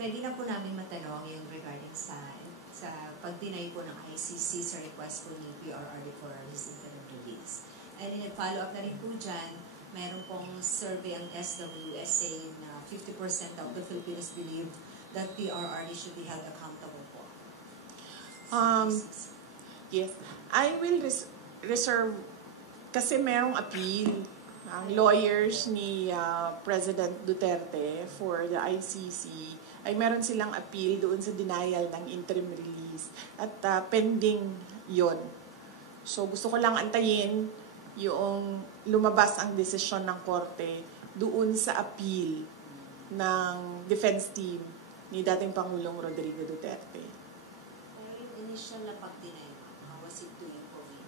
pwede na po namin matanong yung regarding sa pag-deny po ng ICC sa request po ni PRRD for his interim release. And in follow-up na rin po dyan, mayroon pong survey ang SWS saying na 50% of the Filipinos believe that PRRD should be held accountable po. Yes. I will reserve, kasi merong appeal ang lawyers ni President Duterte for the ICC, ay meron silang appeal doon sa denial ng interim release at pending yon. So gusto ko lang antayin yung lumabas ang desisyon ng korte doon sa appeal ng defense team ni dating Pangulong Rodrigo Duterte. Pero yung initial na pag-deny, how was it doing for me?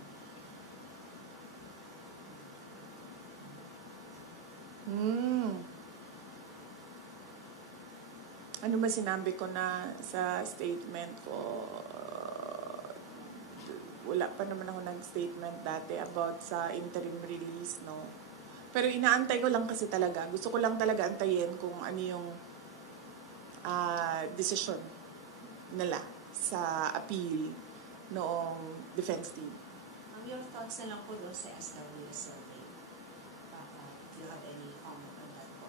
Ano ba sinabi ko na sa statement ko? Wala pa naman ako nag-statement dati about sa interim release, no? Pero inaantay ko lang kasi talaga. Gusto ko lang talaga antayin kung ano yung decision nila sa appeal noong defense team. Your thoughts na lang po doon sa SWS survey? Do you have any comment on that po?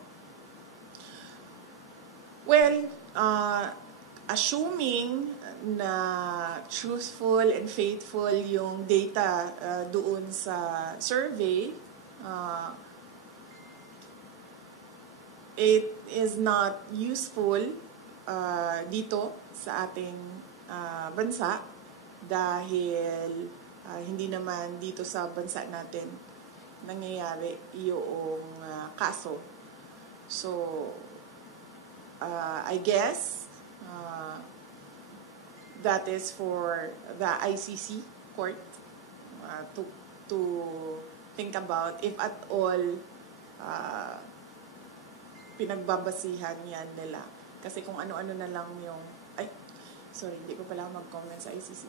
Well, assuming na truthful and faithful yung data doon sa survey, it is not useful dito sa ating bansa dahil hindi naman dito sa bansa natin nangyayari yung kaso. So, I guess that is for the ICC court to think about if at all pinagbabasihan yan nila. Kasi kung ano-ano na lang yung... Ay, sorry, hindi ko pala mag-comment sa ICC.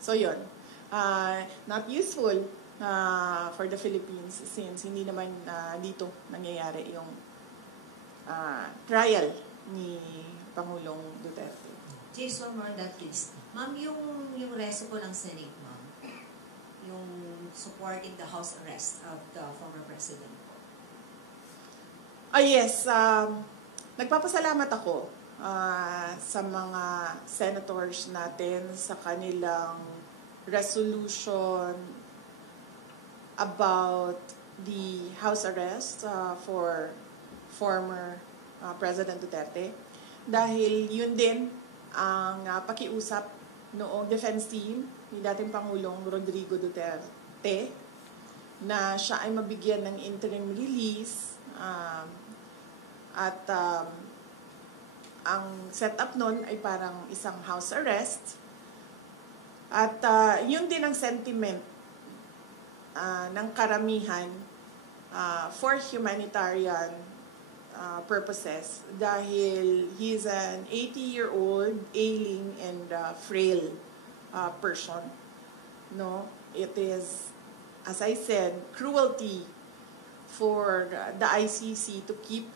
So, yun. Not useful for the Philippines since hindi naman dito nangyayari yung trial ni Pangulong Duterte. James, one more on that please. Ma'am, yung reso po ng Senate, ma'am, yung supporting the house arrest of the former president po. Yes. Nagpapasalamat ako sa mga senators natin sa kanilang resolution about the house arrest for former President Duterte. Dahil yun din ang pakiusap noong defense team ni dating Pangulong Rodrigo Duterte na siya ay mabigyan ng interim release at ang setup nun ay parang isang house arrest at yun din ang sentiment ng karamihan for humanitarian purposes dahil he's an 80-year-old ailing and frail person. No, it is, as I said, cruelty for the ICC to keep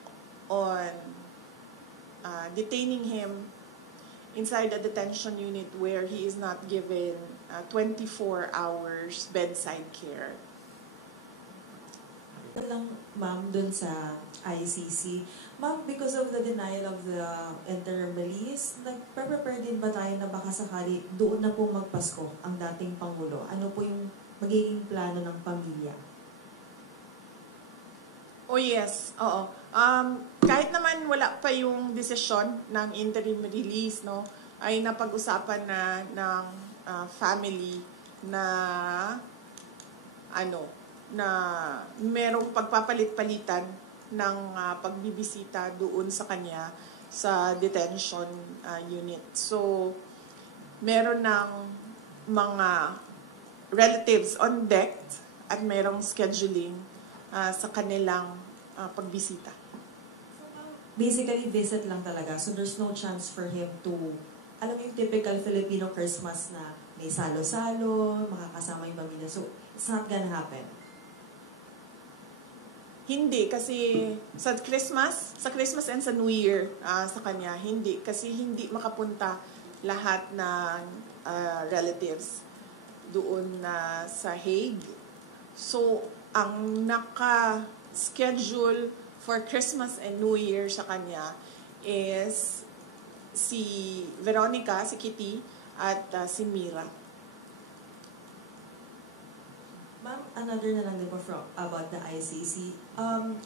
on detaining him inside a detention unit where he is not given 24 hours bedside care. Lang, ma'am, dun sa ICC. Ma'am, because of the denial of the interim release, nagpe-prepare din ba tayo na baka sakali doon na po magpasko ang dating Pangulo? Ano po yung magiging plano ng pamilya? Oh yes, oo. Kahit naman wala pa yung desisyon ng interim release, no, ay napag-usapan na ng family na na merong pagpapalit-palitan ng pagbibisita doon sa kanya sa detention unit. So, meron ng mga relatives on deck at merong scheduling sa kanilang pagbisita. Basically, visit lang talaga. So, there's no chance for him to, alam mo yung typical Filipino Christmas na may salo-salo, makakasama yung pamilya. So, it's not gonna happen. Hindi, kasi sa Christmas and sa New Year, sa kanya, hindi. Kasi hindi makapunta lahat ng relatives doon na sa Hague. So, ang naka-schedule for Christmas and New Year sa kanya is si Veronica, si Kitty, at si Mira. Ma'am, another na lang din po about the ICC.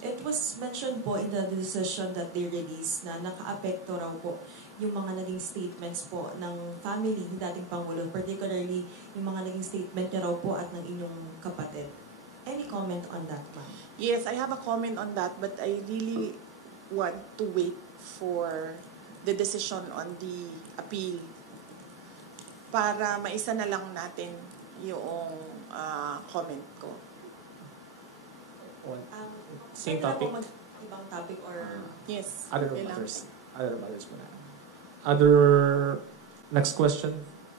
It was mentioned po in the decision that they released na naka-apekto raw po yung mga naging statements po ng family ng dating Pangulo, particularly yung mga naging statement niya raw po at ng inyong kapatid. Any comment on that, ma'am? Yes, I have a comment on that, but I really want to wait for the decision on the appeal para maisa na lang natin yung comment ko. Same pwede na topic? po ibang topic or... Yes. Other okay lang. matters. Other matters muna. Other, next question,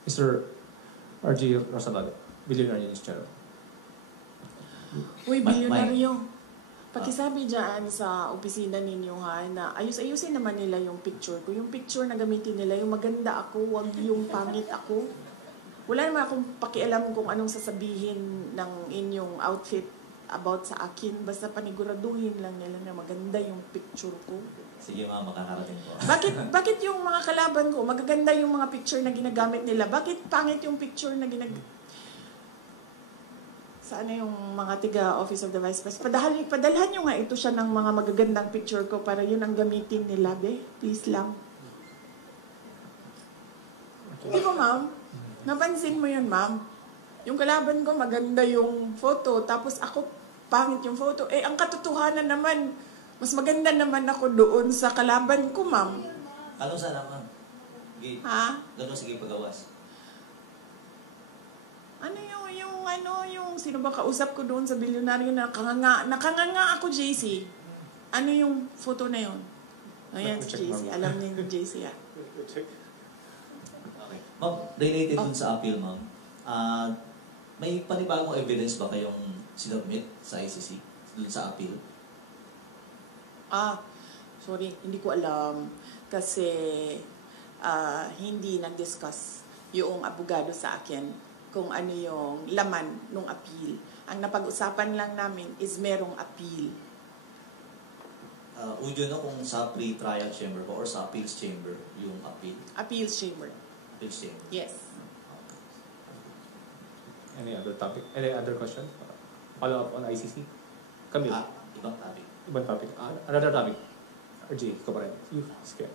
Mr. RG Rosalado, Billionaire News Channel. Uy, bilyonaryo. Pakisabi dyan sa opisina ninyo ha, na ayusin naman nila yung picture ko. Yung picture na gamitin nila, yung maganda ako, wag yung pangit ako. Wala naman akong pakialam kung anong sasabihin ng inyong outfit about sa akin. Basta paniguraduhin lang nila na maganda yung picture ko. Sige ma'am, makakarating po. Bakit yung mga kalaban ko, magaganda yung mga picture na ginagamit nila? Bakit pangit yung picture na Saan na yung mga tiga-Office of the Vice President? Padalhan nyo nga ito siya ng mga magagandang picture ko para yun ang gamitin nila, be. Please lang. Di ba, ma'am? Napansin mo yun, ma'am? Yung kalaban ko, maganda yung photo, tapos ako, pangit yung photo. Eh, ang katotohanan naman, mas maganda naman ako doon sa kalaban ko, ma'am. Anong sana ma'am? Sige. Ha? Ganun sige pagawas. Ano yung sino ba kausap ko doon sa bilyonaryo na nakanganga ako, JC? Ano yung photo na yun? Ayan, si JC. Alam niya yung JC, ah. Okay. Ma'am, related dun sa appeal, ma'am. May panibagong evidence ba kayong sinubmit sa ICC dun sa appeal? Sorry, hindi ko alam. Kasi hindi nag-discuss yung abogado sa akin kung ano yung laman ng appeal. Ang napag-usapan lang namin is merong appeal. Would you know kung sa pre-trial chamber ba or sa appeals chamber yung appeal? Appeals chamber. Appeals chamber. Yes. Any other topic? Any other question? Follow up on ICC? Camille, Ibang topic. ibang topic. Another topic. RG, ikaw pa rin. You, sige.